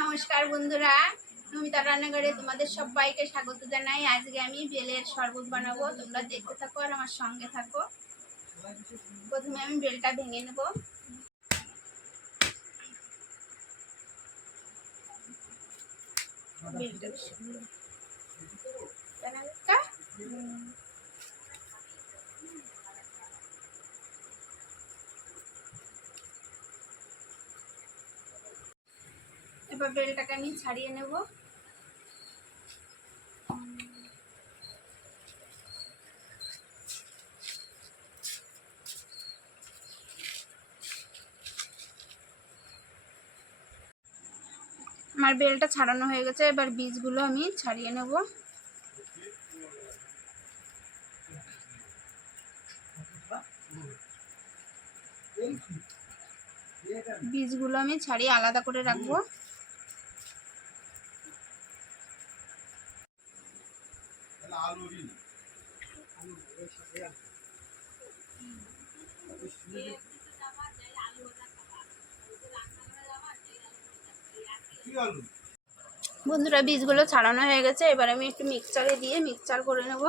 নমস্কার বন্ধুরা, নমিতা রান্নাঘরে তোমাদের সবাইকে স্বাগত জানাই। আজকে আমি বেলের শরবত বানাবো, তোমরা দেখতে থাকো আর আমার সঙ্গে থাকো। প্রথমে আমি বেলটা ভেঙে নেব। এবার বেলটাকে আমি ছাড়িয়ে নেব। আমার বেলটা ছাড়ানো হয়ে গেছে, এবার বীজগুলো আমি ছাড়িয়ে নেব। বীজগুলো আমি ছাড়িয়ে আলাদা করে রাখবো। বন্ধুরা, বীজগুলো ছাড়ানো হয়ে গেছে, এবার আমি একটু মিক্সচারে দিয়ে মিক্সচার করে নেব।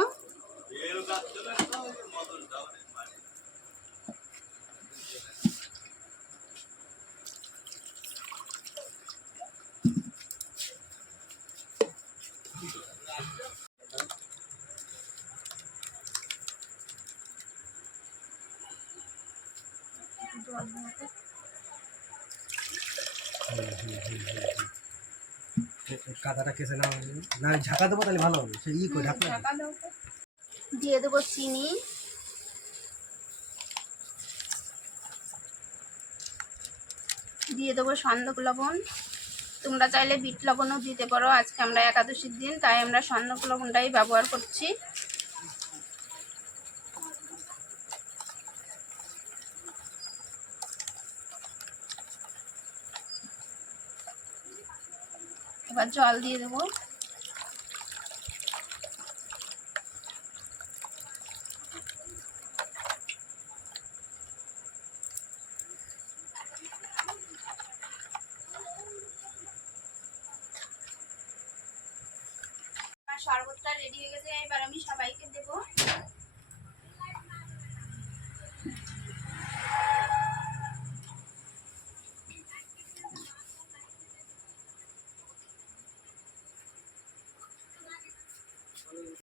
কাদাটা কেসে না ঝাঁকা দেবো তাহলে ভালো হবে। সে করে ঢাকা দিয়ে দেবো চিনি, দিয়ে দেবো সন্দক লবণ। তোমরা চাইলে বিট লবণও দিতে পারো। আজকে আমরা একাদশীর দিন, তাই আমরা সন্দক লবণটাই ব্যবহার করছি। এবার জল দিয়ে দেবো। শরবতটা রেডি হয়ে গেছে, এবার আমি সবাইকে দেব।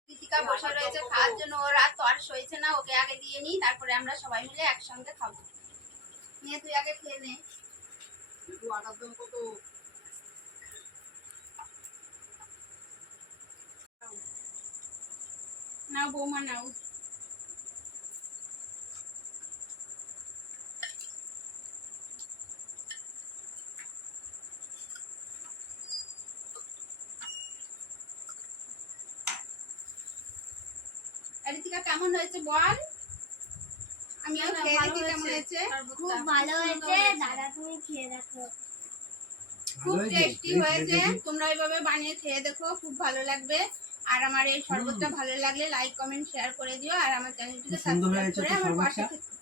কৃতিকা বসে রয়েছে খাওয়ার জন্য, ওর আর তর সইছে না, ওকে আগে দিয়ে নিই, তারপরে আমরা সবাই মিলে একসঙ্গে খাবো। নিয়ে তুই আগে খেয়ে নে। নাও বৌমা, নাও। ঋতিকা কেমন হয়েছে বল? আমিও খেয়ে দেখি কেমন হয়েছে। খুব ভালো হয়েছে দাদা, তুমি খেয়ে দেখো। খুব টেস্টি হয়েছে। তোমরা এইভাবে বানিয়ে খেয়ে দেখো, খুব ভালো লাগবে। আর আমার এই শরবতটা ভালো লাগলে লাইক কমেন্ট শেয়ার করে দিও, আর আমার চ্যানেলটিকে সাবস্ক্রাইব করে আমার পাশে থেকো।